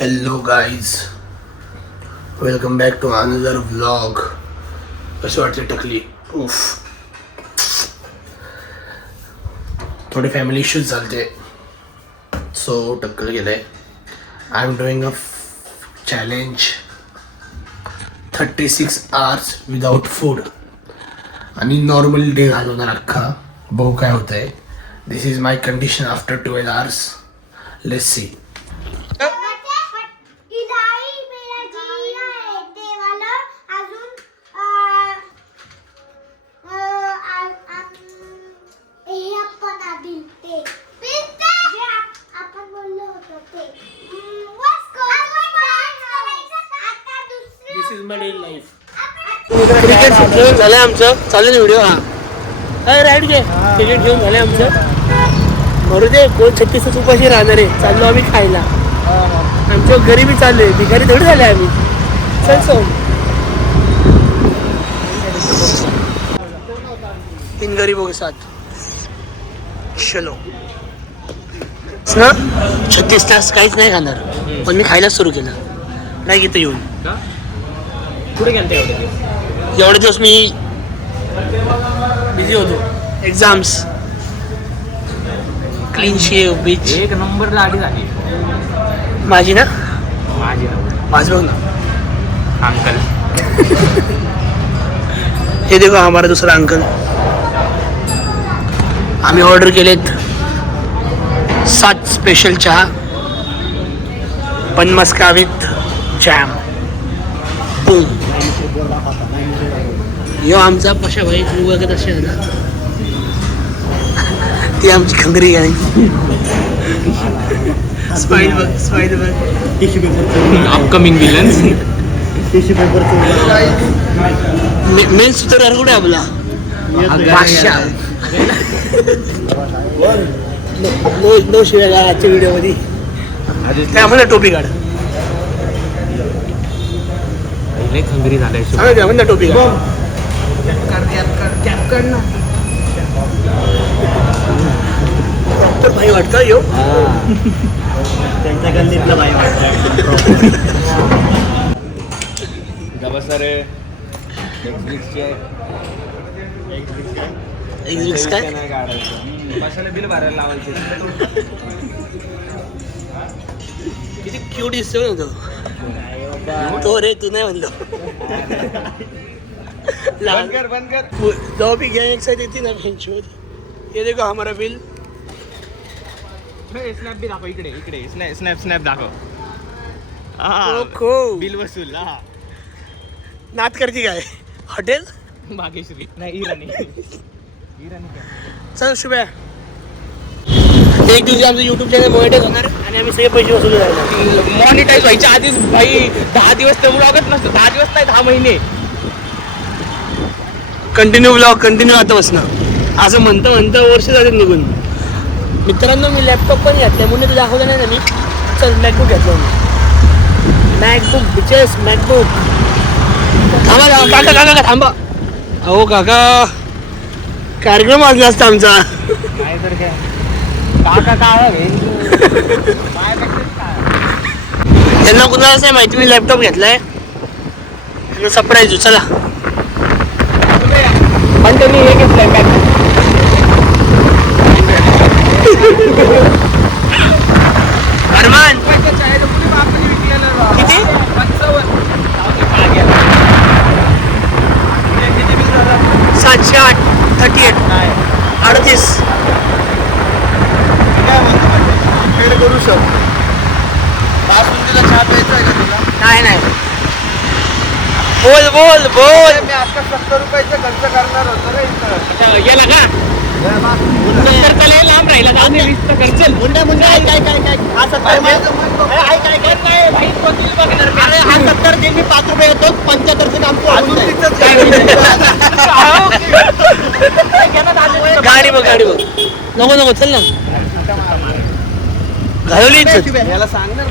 Hello guys, welcome back to another vlog. कशी वाटते टकली? थोडे फॅमिली इश्यूज झालते, सो टक्कल गेलंय. I am doing a challenge 36 hours without food आणि नॉर्मल डे घालवणार अख्खा. बघू काय होतंय. This is my condition after 12 hours. Let's see. Cricket खेळून झालंय आमचं, चालू व्हिडिओ. हा राईट घे. क्रिकेट खेळून झालंय आमचं. बरोबर दे. कोण 36 उपाशी राहणार आहे. चाललो आम्ही खायला. आमच्या घरी बी चाललोय. भिकारी थोडी झाले आम्ही. चल सो तीन गरीब हो साथ. चलो 36 तास काहीच नाही खाणार, पण मी खायलाच सुरू केलं. नाही इथं येऊन कुठे गेलते एवढे दिवस मी बिझी होतो. Exams, clean shave, beach. एक नंबर लाडी झाली माझी ना, माझी बघ ना अंकल. हे देखो हमारा दुसरा अंकल. आम्ही ऑर्डर केलेत 7 स्पेशल चहा, पण मस्का विथ जॅम. बूम. यो आमचा पशा भाई तू बघत असे ना, ती आमची खंगरी आहे. स्माइल बघ, स्माइल बघ. Upcoming villains. मेन सूत्रधार कुठे आपला बादशाह. नो शिवाय आजच्या व्हिडिओ मध्ये. त्यामध्ये टोपी काढ. लय खंगरी झालाय. सांगा त्यामध्ये टोपी काढ. डॉक्टर भाई वाटतं यो. त्यांच्या गल्लीतला भाई वाटतं. सर काय बिल भरायला लावायचे. किती क्यूट दिसतोय ना तो रे. तू नाही म्हणलो. जाओ भी गया एक साइड येते ना भेंचोद. ये देखो हमारा बिल. स्नॅप बी दाखव. इकडे इकडे स्नॅप दाखव. बिल वसूल. नात करती काय हॉटेल भाग्यश्री नाही इराणी. चल शुभ्या. एक दिवशी आमचं युट्यूब चॅनल मॉनिटाईज होणार आणि आम्ही सगळे पैसे वसूल करायला. मॉनिटाईज व्हायच्या आधीच भाई 10 दिवस तर ब्लॉगच नसतो. 10 दिवस नाही 10 महिने कंटिन्यू ब्लॉग, कंटिन्यू आता बसणं. असं म्हणतं वर्ष जातात निघून. मित्रांनो मी लॅपटॉप पण घेतलाय म्हणून ते दाखवलं नाही ना मी. चल मॅकबुक घेतलं मी. MacBook bitches MacBook. थांबा काका काका थांबा. अहो काका कार्यक्रम वाजला असता आमचा. काय तर काय काका काय त्यांना कुणालाच नाही माहिती मी लॅपटॉप घेतलाय. सरप्राईज. चला पण त्यांनी हे घेतलंय अरमान किती 708 38 38 करू शकतो. बासुंदीला चहा प्यायचा आहे का तुला? नाही बोल बोल बोल. मी आता 70 रुपयाचा खर्च करणार होतो रे इथं. गेला का 70 तर लय लांब राहिला. 20 तर खर्चल. मुंडा काय हा 70 अरे हा 70 दे. मी 5 रुपये येतो. 75 काम गाडी बघ नको चल ना. घालवली याला सांगणार